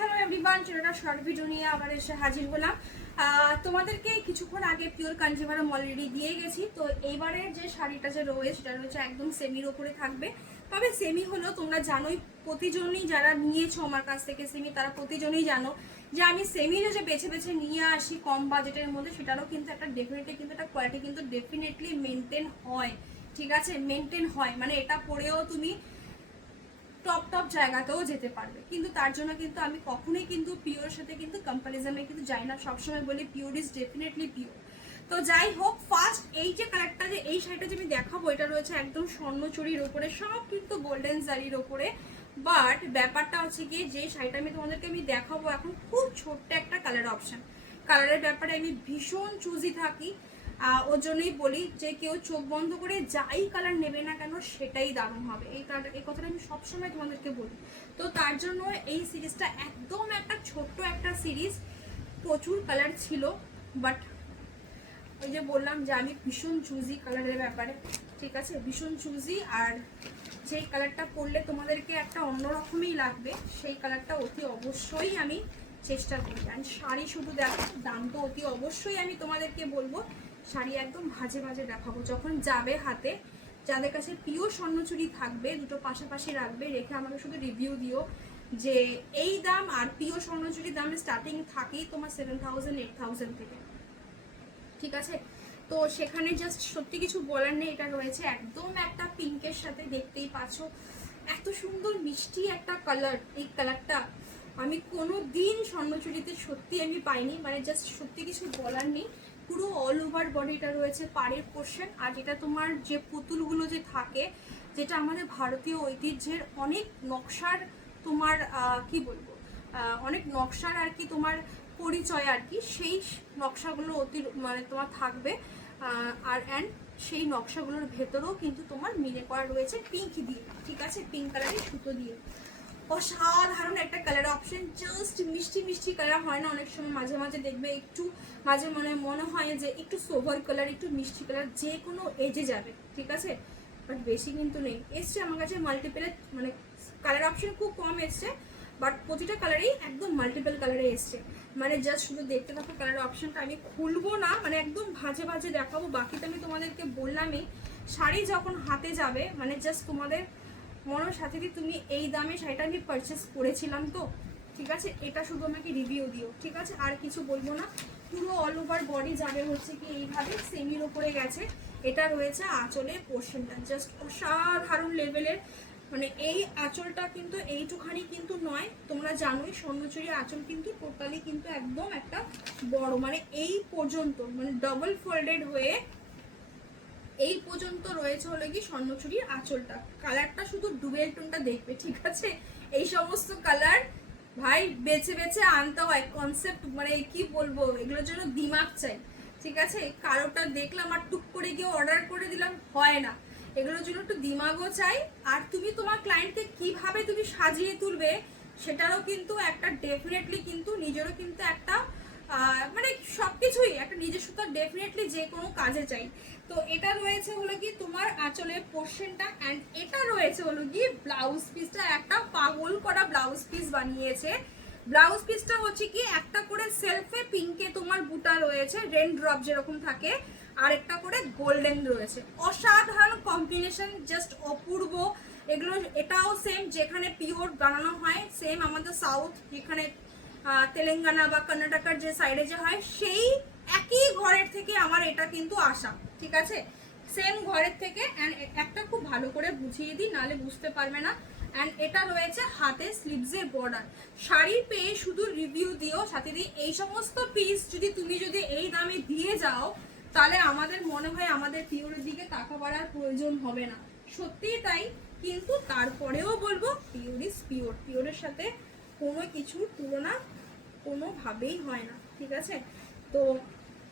Hello everyone, চ্যানেলটা short video নিয়ে আবার এসে হাজির হলাম। তোমাদেরকে কিছুক্ষণ আগে পিওর কাঞ্জিভারম অলরেডি দিয়ে গেছি। তো এইবারের যে শাড়িটা যে রয়েছে সেটা রয়েছে একদম সেমির ওপরে থাকবে। তবে সেমি হলো তোমরা জানোই, প্রতিজনই যারা নিয়েছো আমার কাছ থেকে সেমি তারা প্রতিজনই জানো যে আমি সেমিরও যে বেছে বেছে নিয়ে আসি কম বাজেটের মধ্যে, সেটারও কিন্তু একটা ডেফিনেটলি কিন্তু একটা কোয়ালিটি কিন্তু ডেফিনেটলি মেনটেন হয়। ঠিক আছে, মেনটেন হয় মানে এটা পরেও তুমি টপ জায়গাতেও যেতে পারবে। কিন্তু তার জন্য কিন্তু আমি কখনোই কিন্তু পিওরের সাথে কিন্তু কম্পারিজনে কিন্তু যাই না, সবসময় বলি পিওর ইজ ডেফিনেটলি পিওর। তো যাই হোক, ফার্স্ট এই যে কালারটা যে এই শাড়িটা যে আমি দেখাবো এটা রয়েছে একদম স্বর্ণচুরির ওপরে, সব কিন্তু গোল্ডেন জারির ওপরে। বাট ব্যাপারটা হচ্ছে কি, যে শাড়িটা আমি তোমাদেরকে দেখাবো এখন খুব ছোট্ট একটা কালার অপশন। কালারের ব্যাপারে আমি ভীষণ চুজি থাকি, ওর জন্যই বলি যে কেউ চোখ বন্ধ করে যাই কালার নেবে না কেন সেটাই দারুণ হবে। এই কথাটা আমি সবসময় তোমাদেরকে বলি। তো তার জন্য এই সিরিজটা একদম একটা ছোট্ট একটা সিরিজ, প্রচুর কালার ছিল। বাট ওই যে বললাম যে আমি ভীষণ চুজি কালারের ব্যাপারে, ঠিক আছে, ভীষণ চুজি। আর যেই কালারটা পরলে তোমাদেরকে একটা অন্যরকমই লাগবে সেই কালারটা অতি অবশ্যই আমি চেষ্টা করি। আর শাড়ি শুধু দেখো, দাম তো অতি অবশ্যই আমি তোমাদেরকে বলবো শাড়ি একদম ভাজে ভাজে দেখাবো। যখন যাবে হাতে, যাদের কাছে পিওর স্বর্ণচুরি থাকবে দুটো পাশাপাশি রাখবে, রেখে আমাকে শুধু রিভিউ দিও যে এই দাম আর পিওর স্বর্ণচুরির দাম স্টার্টিং থাকেই তোমার 7,000 8,000 থেকে, ঠিক আছে। তো সেখানে জাস্ট সত্যি কিছু বলার নেই। এটা রয়েছে একদম একটা পিঙ্কের সাথে, দেখতেই পাচ্ছ এত সুন্দর মিষ্টি একটা কালার। এই কালারটা আমি কোনো দিন স্বর্ণচুরিতে সত্যি আমি পাইনি, মানে জাস্ট সত্যি কিছু বলার নেই। পুরো অল ওভার বডিটা রয়েছে পাড়ের পোর্শন। আর যেটা তোমার যে পুতুলগুলো যে থাকে, যেটা আমাদের ভারতীয় ঐতিহ্যের অনেক নকশার তোমার কি বলবো, অনেক নকশার আর কি তোমার পরিচয় আর কি, সেই নকশাগুলো মানে তোমার থাকবে। আর অ্যান্ড সেই নকশাগুলোর ভেতরেও কিন্তু তোমার মিলে করা রয়েছে পিঙ্ক দিয়ে, ঠিক আছে, পিঙ্ক কালারের সুতো দিয়ে। অসাধারণ একটা কালার অপশন, জাস্ট মিষ্টি মিষ্টি কালার হয় না অনেক সময়, মাঝে মাঝে দেখবে একটু মাঝে মনে হয় যে একটু সোভার কালার, একটু মিষ্টি কালার, যে কোনো এজে যাবে, ঠিক আছে। বাট বেশি কিন্তু নেই। এসছে আমার কাছে মাল্টিপেল, মানে কালার অপশন খুব কম এসছে, বাট প্রতিটা কালারেই একদম মাল্টিপল কালারে এসছে। মানে জাস্ট শুধু দেখতে থাকো কালার অপশনটা, আমি খুলবো না, মানে একদম ভাজে ভাজে দেখাবো। বাকিটা আমি তোমাদেরকে বললামই, শাড়ি যখন হাতে যাবে মানে জাস্ট তোমাদের মনের সাথে দিয়ে তুমি এই দামে শাড়িটা আমি পারচেস করেছিলাম তো, ঠিক আছে, এটা শুধু আমাকে রিভিউ দিও, ঠিক আছে, আর কিছু বলবো না। পুরো অল ওভার বডি যাবে হচ্ছে কি এইভাবে সেমির ওপরে গেছে। এটা রয়েছে আঁচলের পোর্শনটা, জাস্ট অসাধারণ লেভেলের। মানে এই আঁচলটা কিন্তু এইটুখানি কিন্তু নয়, তোমরা জানোই স্বর্ণচুরি আঁচল কিন্তু টোটালি কিন্তু একদম একটা বড়, মানে এই পর্যন্ত, মানে ডবল ফোল্ডেড হয়ে এই পর্যন্ত রয়েছে হলো কি স্বর্ণচুরির আঁচলটা। কালারটা শুধু ডুবেল টোনটা দেখবে, ঠিক আছে। এই সমস্ত কালার ভাই বেছে বেছে আনতে হয়, কনসেপ্ট মানে কি বলবো, এগুলোর জন্য দিমাগ চাই, ঠিক আছে। কারোটা দেখলাম আর টুক করে গিয়ে অর্ডার করে দিলাম হয় না, এগুলোর জন্য একটু দিমাগও চাই। আর তুমি তোমার ক্লায়েন্টকে কিভাবে তুমি সাজিয়ে তুলবে সেটারও কিন্তু একটা ডেফিনেটলি কিন্তু নিজেরও কিন্তু একটা মানে সবকিছুই একটা নিজস্বতা ডেফিনেটলি যে কোনো কাজে চাই। তো এটা রয়েছে হলো কি তোমার আঁচলের পোর্শনটা, অ্যান্ড এটা রয়েছে হলো কি ব্লাউজ পিসটা, একটা পাগল করা ব্লাউজ পিস বানিয়েছে। ব্লাউজ পিসটা হচ্ছে কি একটা করে সেলফে পিঙ্কে তোমার বুটা রয়েছে, রেন ড্রপ যেরকম থাকে, আর একটা করে গোল্ডেন রয়েছে। অসাধারণ কম্বিনেশন, জাস্ট অপূর্ব এগুলো। এটাও সেম যেখানে পিওর বানানো হয়, সেম আমাদের সাউথ যেখানে তেলেঙ্গানা বা কর্ণাটকার যে সাইডে যে হয়, সেই একই ঘরের থেকে আমার এটা কিন্তু আসা, ঠিক আছে, সেম ঘরের থেকে। অ্যান্ড একটা খুব ভালো করে বুঝিয়ে দিই নাহলে বুঝতে পারবে না। অ্যান্ড এটা রয়েছে হাতে স্লিভসের বর্ডার। শাড়ি পেয়ে শুধু রিভিউ দিও, সাথে দিয়ে এই সমস্ত পিস তুমি যদি এই দামে দিয়ে যাও তাহলে আমাদের মনে হয় আমাদের পিওরের দিকে টাকা বাড়ার প্রয়োজন হবে না, সত্যিই তাই। কিন্তু তারপরেও বলবো পিওর ইজ পিওর, পিওরের সাথে কোনো কিছুর তুলনা কোনোভাবেই হয় না, ঠিক আছে। তো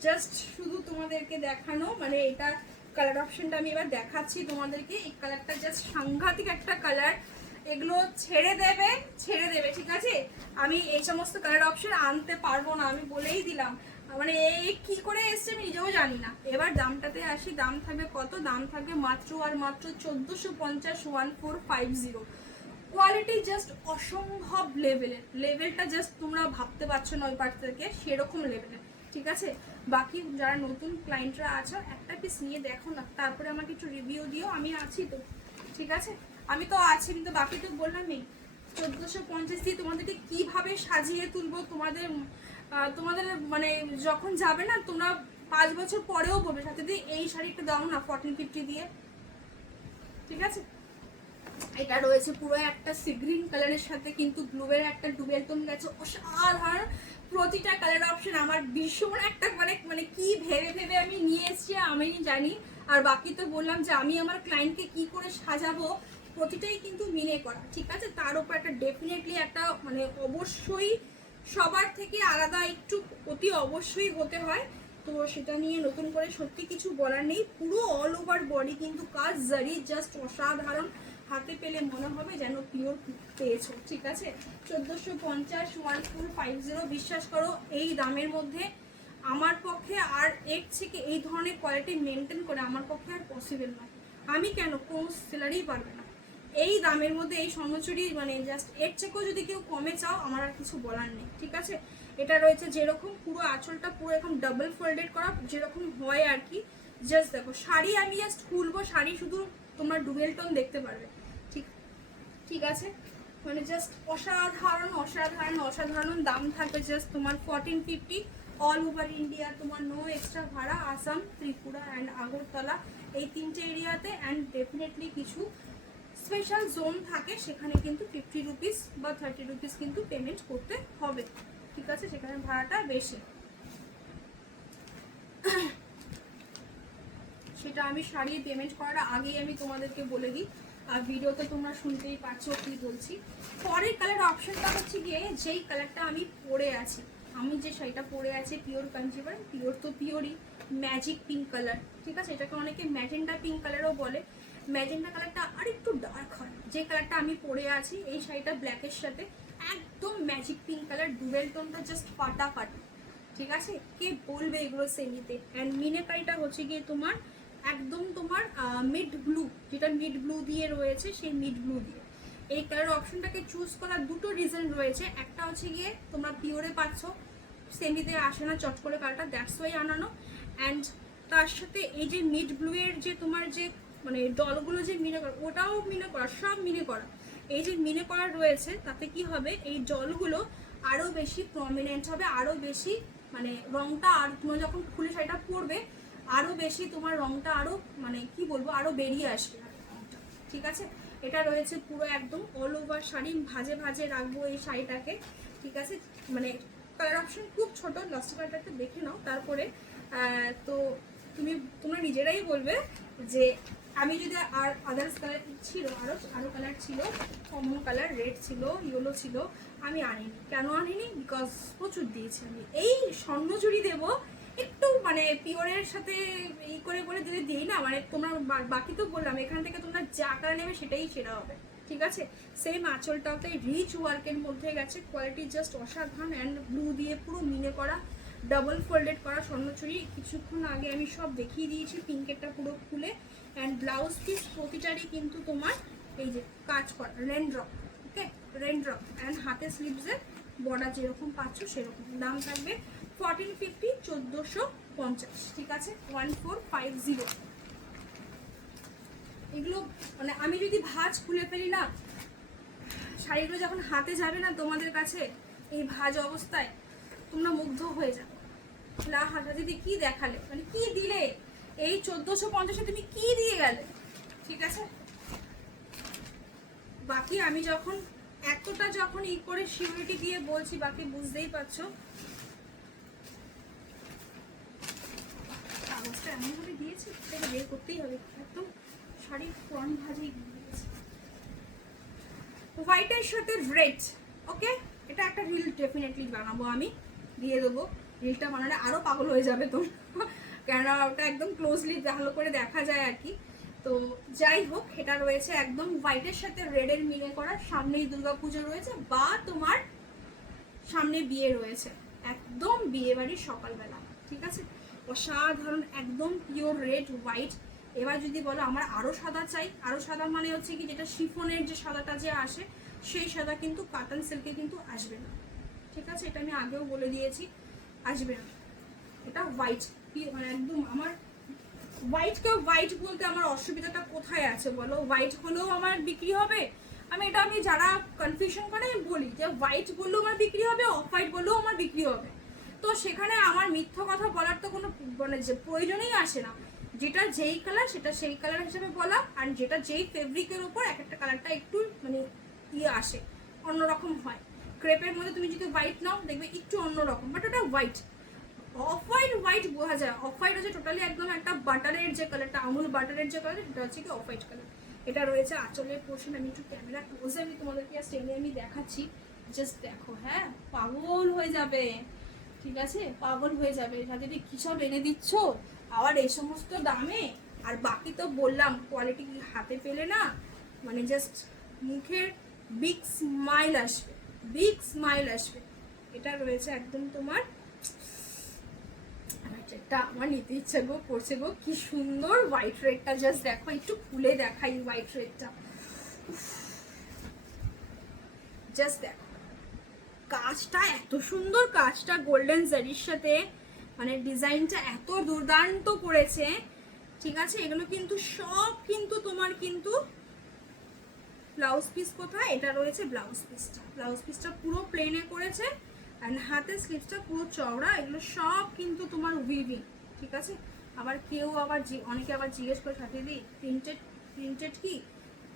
জাস্ট শুধু তোমাদেরকে দেখানো, মানে এটা কালার অপশনটা আমি এবার দেখাচ্ছি তোমাদেরকে। এই কালারটা জাস্ট সাংঘাতিক একটা কালার, এগুলো ছেড়ে দেবে ছেড়ে দেবে, ঠিক আছে। আমি এই সমস্ত কালার অপশন আনতে পারবো না, আমি বলেই দিলাম, মানে এই কি করে এসছে আমি নিজেও জানি না। এবার দামটাতে আসি, দাম থাকবে কত, দাম থাকবে মাত্র আর মাত্র 1450, 1450। কোয়ালিটি জাস্ট অসম্ভব লেভেলের, লেভেলটা জাস্ট তোমরা ভাবতে পারছো না ওই পার্ট থেকে, সেরকম লেভেলের। ঠিক আছে, বাকি যারা নতুন ক্লায়েন্টরা আছো একটা পিস নিয়ে দেখো না, তারপরে আমাকে একটু রিভিউ দিও, আমি আছি তো। ঠিক আছে, আমি তো আছি, কিন্তু বাকি তো বললামই 1450 দিয়ে তোমাদেরকে কিভাবে সাজিয়ে তুলবো, তোমাদের তোমাদের মানে যখন যাবে না তোমরা 5 বছর পরেও বলবে সাথে দিয়ে এই শাড়িটা দাও না 1450 দিয়ে। ঠিক আছে, এটা রয়েছে পুরো একটা সি গ্রিন কালারের সাথে কিন্তু ব্লুয়ের একটা ডুবেল টোন গেছে, অসাধারণ। প্রতিটা কালার অপশন আমার ভীষণ একটা মানে মানে কি ভেবে ভেবে আমি নিয়ে এসেছি আমি জানি। আর বাকি তো বললাম যে আমি আমার ক্লায়েন্টকে কি করে সাজাবো, প্রতিটাই কিন্তু মিনে করা। ঠিক আছে, তার উপর একটা ডেফিনেটলি একটা মানে অবশ্যই সবার থেকে আলাদা একটু অতি অবশ্যই হতে হয়। তো সেটা নিয়ে নতুন করে সত্যি কিছু বলার নেই। পুরো অল ওভার বডি কিন্তু কাজ জারি, জাস্ট অসাধারণ। হাতে পেলে মনে হবে যেন পিওর পেয়েছো। ঠিক আছে, 1450 1450। বিশ্বাস করো এই দামের মধ্যে আমার পক্ষে আর এর থেকে এই ধরনের কোয়ালিটি মেনটেন করে আমার পক্ষে আর পসিবল নয়। আমি কেন, কোনো সেলারই পারবে না এই দামের মধ্যে এই স্বর্ণচুরি, মানে জাস্ট এর থেকেও যদি কেউ কমে চাও আমার আর কিছু বলার নেই। ঠিক আছে, এটা রয়েছে যেরকম পুরো আঁচলটা পুরো এরকম ডাবল ফোল্ডেড করা যেরকম হয় আর কি। জাস্ট দেখো শাড়ি আমি জাস্ট খুলবো, শাড়ি শুধু তোমরা ডুয়েল টোন দেখতে পারবে। ঠিক ঠিক আছে, মানে জাস্ট অসাধারণ অসাধারণ অসাধারণ। দাম থাকবে জাস্ট তোমার 1450 অল ওভার ইন্ডিয়া, তোমার নো এক্সট্রা ভাড়া। আসাম, ত্রিপুরা অ্যান্ড আগরতলা এই 3টে এরিয়াতে। অ্যান্ড ডেফিনেটলি কিছু স্পেশাল জোন থাকে সেখানে কিন্তু 50 রুপিস বা 30 রুপিস কিন্তু পেমেন্ট করতে হবে। ঠিক আছে, সেখানে ভাড়াটা বেশি। সেটা আমি শাড়ি পেমেন্ট করার আগেই আমি তোমাদেরকে বলে দিই, আর ভিডিওতে তোমরা শুনতেই পাচ্ছ কি বলছি। পরের কালার অপশনটা হচ্ছে গিয়ে যেই কালারটা আমি পরে আছি, আমি যে শাড়িটা পরে আছি পিওর কাঞ্জিভারম, পিওর তো পিওরই, ম্যাজিক পিঙ্ক কালার। ঠিক আছে, এটাকে অনেকে ম্যাজেন্ডা পিঙ্ক কালারও বলে। ম্যাজেন্ডা কালারটা আর একটু ডার্ক হয়। যে কালারটা আমি পরে আছি এই শাড়িটা ব্ল্যাকের সাথে একদম ম্যাজিক পিঙ্ক কালার, ডুবেল টোনটা জাস্ট ফাটাফাটি। ঠিক আছে, কে বলবে এগুলো সেমিতে। অ্যান্ড মিনাকারিটা হচ্ছে গিয়ে তোমার একদম তোমার মিড ব্লু, যেটা মিড ব্লু দিয়ে রয়েছে সেই মিড ব্লু দিয়ে। এই কালার অপশনটাকে চুজ করার দুটো রিজন রয়েছে। একটা হচ্ছে গিয়ে তোমরা পিওরে পাচ্ছ, সেমিতে আসে না চট করে কালারটা, দ্যাটস ওয়াই আনানো। অ্যান্ড তার সাথে এই যে মিড ব্লু এর যে তোমার যে মানে ডলগুলো যে মিনে করা, ওটাও মিনে করা, সব মিনে করা। এই যে মিনে করা রয়েছে তাতে কি হবে, এই ডলগুলো আরও বেশি প্রমিনেন্ট হবে, আরও বেশি মানে রংটা, আর তোমরা যখন খুলে শাড়িটা পরবে আরও বেশি তোমার রংটা আরও মানে কি বলবো আরও বেরিয়ে আসবে রংটা। ঠিক আছে, এটা রয়েছে পুরো একদম অল ওভার শাড়ি, ভাজে ভাজে রাখবো এই শাড়িটাকে। ঠিক আছে, মানে কালার অপশন খুব ছোট, লাস্ট কালারটা দেখে নাও তারপরে। তো তোমরা নিজেরাই বলবে যে আমি যদি আর আদার্স কালার ছিল, আরও কালার ছিল, কমন কালার, রেড ছিল, ইয়েলো ছিল, আমি আনিনি। কেন আনিনি? বিকজ প্রচুর দিয়েছি আমি। এই স্বর্ণচুরি দেবো একটু মানে পিওরের সাথে এই করে বলে যদি দিই না, মানে তোমরা বাকি তো বললাম এখান থেকে তোমরা যা কালার নেবে সেটাই সেরা হবে। ঠিক আছে, সেম আঁচলটাও তাই রিচ ওয়ার্কের মধ্যে গেছে, কোয়ালিটি জাস্ট অসাধারণ। অ্যান্ড ব্লু দিয়ে পুরো মিনে করা, ডাবল ফোল্ডেড করা স্বর্ণচুরি। কিছুক্ষণ আগে আমি সব দেখিয়ে দিয়েছি পিঙ্কেরটা পুরো খুলে। অ্যান্ড ব্লাউজ পিস প্রতিটারই কিন্তু তোমার এই যে কাজ করা রেনড্রপ, ওকে রেনড্রপ। অ্যান্ড হাতে স্লিভসের বর্ডার যেরকম পাচ্ছ সেরকম। দাম থাকবে 1450, 1450। ঠিক আছে, 1450। এগুলো মানে আমি যদি ভাঁজ খুলে ফেলি না, শাড়িগুলো যখন হাতে যাবে না তোমাদের কাছে এই ভাঁজ অবস্থায়, তোমরা মুগ্ধ হয়ে যাবে। না হাতে দিদি কি দেখালে, মানে কি দিলে, এই 1450-এ তুমি কি দিয়ে গেলে। ঠিক আছে, বাকি আমি যখন এতটা যখন ই করে সিউরিটি দিয়ে বলছি, বাকি বুঝতেই পারছো। কাগজটা এমনভাবে দিয়েছি সেটা বের করতেই হবে, একদম শাড়ির ফ্রন্ট ভাজেই দিয়েছি। হোয়াইটের সাথে রেড, ওকে এটা একটা রিল ডেফিনেটলি বানাবো, আমি দিয়ে দেবো। রিলটা বানালে আরও পাগল হয়ে যাবে তো, কেননা ওটা একদম ক্লোজলি ভালো করে দেখা যায় আর কি। তো যাই হোক, এটা রয়েছে একদম হোয়াইটের সাথে রেডের মিলে করা। সামনেই দুর্গাপুজো রয়েছে বা তোমার সামনে বিয়ে রয়েছে, একদম বিয়ে বাড়ির সকালবেলা। ঠিক আছে, অসাধারণ একদম পিওর রেড হোয়াইট। এবার যদি বলো আমার আরও সাদা চাই, আরও সাদা মানে হচ্ছে কি যেটা শিফনের যে সাদাটা যে আসে, সেই সাদা কিন্তু কাতান সিল্কে কিন্তু আসবে না, ঠিক আছে? এটা আমি আগেও বলে দিয়েছি, আসবে না। এটা হোয়াইট, মানে একদম আমার হোয়াইটকেও হোয়াইট বলতে আমার অসুবিধাটা কোথায় আছে বলো? হোয়াইট হলেও আমার বিক্রি হবে। আমি যারা কনফিউশন করে আমি বলি যে হোয়াইট বললেও আমার বিক্রি হবে, অফ হোয়াইট বললেও আমার বিক্রি হবে। তো সেখানে আমার মিথ্যা কথা বলার তো কোনো মানে যে প্রয়োজনই আসে না। যেটা যেই কালার সেটা সেই কালার হিসেবে বলা, আর যেটা যেই ফেব্রিকের উপর এক একটা কালারটা একটু মানে আসে, অন্যরকম হয়। ক্রেপের মধ্যে তুমি যদি হোয়াইট নাও দেখবে একটু অন্যরকম, বাট ওটা হোয়াইট। অফ হোয়াইট হোয়াইট বোঝা যায়, অফ হোয়াইট হচ্ছে টোটালি একদম একটা বাটারের যে কালারটা, আমুল বাটারের যে কালার, সেটা হচ্ছে কি অফ হোয়াইট কালার। এটা রয়েছে আঁচলের পোর্শন। আমি একটু ক্যামেরা ক্লোজে আমি তোমাদেরকে স্টেনে আমি দেখাচ্ছি, জাস্ট দেখো। হ্যাঁ, পাগল হয়ে যাবে, ঠিক আছে? পাগল হয়ে যাবে। যদি কী সব এনে দিচ্ছ আবার এই সমস্ত দামে। আর বাকি তো বললাম কোয়ালিটি হাতে পেলে না মানে জাস্ট মুখের বিগ স্মাইল আসবে, বিগ স্মাইল আসবে। এটা রয়েছে একদম তোমার, এটা আমার নিতে ইচ্ছে গো করছে গো, কি সুন্দর হোয়াইট রেডটা। জাস্ট দেখো, একটু খুলে দেখাই হোয়াইট রেডটা। জাস্ট দেখো কাজটা এত সুন্দর, কাজটা গোল্ডেন জারির সাথে, মানে ডিজাইনটা এত দুর্দান্ত করেছে, ঠিক আছে? এগুলো কিন্তু সব কিন্তু তোমার কিন্তু ব্লাউজ পিস কোথায়? এটা রয়েছে ব্লাউজ পিসটা। ব্লাউজ পিসটা পুরো প্লেনে করেছে, অ্যান্ড হাতের স্লিভসটা পুরো চওড়া। এগুলো সব কিন্তু তোমার উইভিং, ঠিক আছে? আবার কেউ আবার অনেকে আবার জিজ্ঞেস করে সাথে দিই প্রিন্টেড, প্রিন্টেড কি?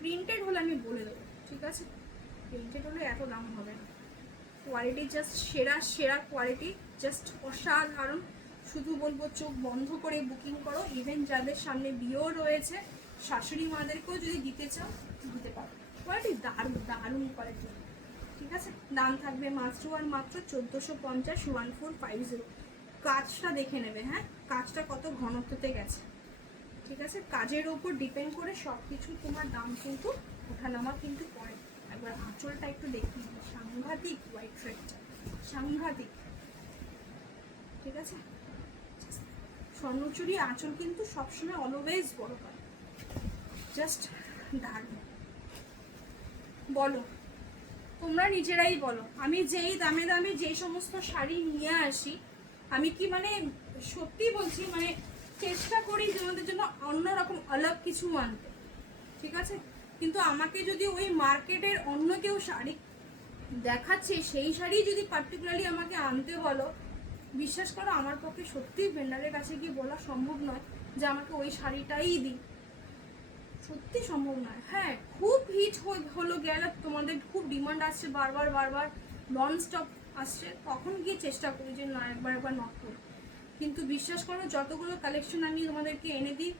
প্রিন্টেড হলে আমি বলে দেবো, ঠিক আছে? প্রিন্টেড হলে এত দাম হবে না। কোয়ালিটি জাস্ট সেরা, সেরা কোয়ালিটি, জাস্ট অসাধারণ। শুধু বলবো চোখ বন্ধ করে বুকিং করো। ইভেন যাদের সামনে বিয়েও রয়েছে, শাশুড়ি মাদেরকেও যদি দিতে চাও দিতে পারো। কোয়ালিটি দারুণ, দারুণ কোয়ালিটি, ঠিক আছে? দাম থাকবে মাত্র আর মাত্র 1450, 1450। কাজটা দেখে নেবে, হ্যাঁ, কাজটা কত ঘনত্বতে গেছে, ঠিক আছে? কাজের ওপর ডিপেন্ড করে সব কিছু তোমার দাম কিন্তু ওঠানামা কিন্তু পড়ে। একবার আঁচলটা একটু দেখি, সাংঘাতিক হোয়াইট থ্রেডটা, সাংঘাতিক, ঠিক আছে? স্বর্ণচুরি আঁচল কিন্তু সবসময় অলওয়েজ বড় হয়, জাস্ট দারুণ। বলো, তোমরা নিজেরাই বলো, আমি যেই দামে দামে যে সমস্ত শাড়ি নিয়ে আসি, আমি কি মানে সত্যি বলছি, মানে চেষ্টা করি তোমাদের জন্য অন্যরকম আলাদা কিছু আনতে, ঠিক আছে? কিন্তু আমাকে যদি ওই মার্কেটের অন্য কেউ শাড়ি দেখাচ্ছে, সেই শাড়ি যদি পার্টিকুলারলি আমাকে আনতে বলো, বিশ্বাস করো আমার পক্ষে সত্যিই ভেন্ডারের কাছে গিয়ে বলা সম্ভব নয় যে আমাকে ওই শাড়িটাই দিই, সত্যি সম্ভব নয়। হ্যাঁ, খুব হিট হলো গেলে, তোমাদের খুব ডিমান্ড আসছে বারবার বারবার, নন স্টপ আসছে, তখন গিয়ে চেষ্টা করি যে না একবার একবার নক করি। কিন্তু বিশ্বাস করো যতগুলো কালেকশন আমি তোমাদেরকে এনে দিই,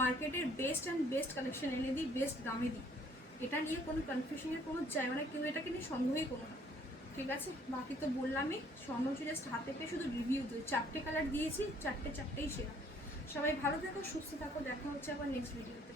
মার্কেটের বেস্ট অ্যান্ড বেস্ট কালেকশন এনে দিই, বেস্ট দামে দিই। এটা নিয়ে কোনো কনফিউশনের কোনো জায়গা না, কেউ এটাকে নিয়ে সন্দেহই করো না, ঠিক আছে? বাকি তো বললামই, স্বর্ণচুরি জাস্ট হাতে পেয়ে শুধু রিভিউ দিই। 4টে কালার দিয়েছি, চারটেই সেরা। সবাই ভালো থাকো, সুস্থ থাকো, দেখা হচ্ছে আবার নেক্সট ভিডিওতে।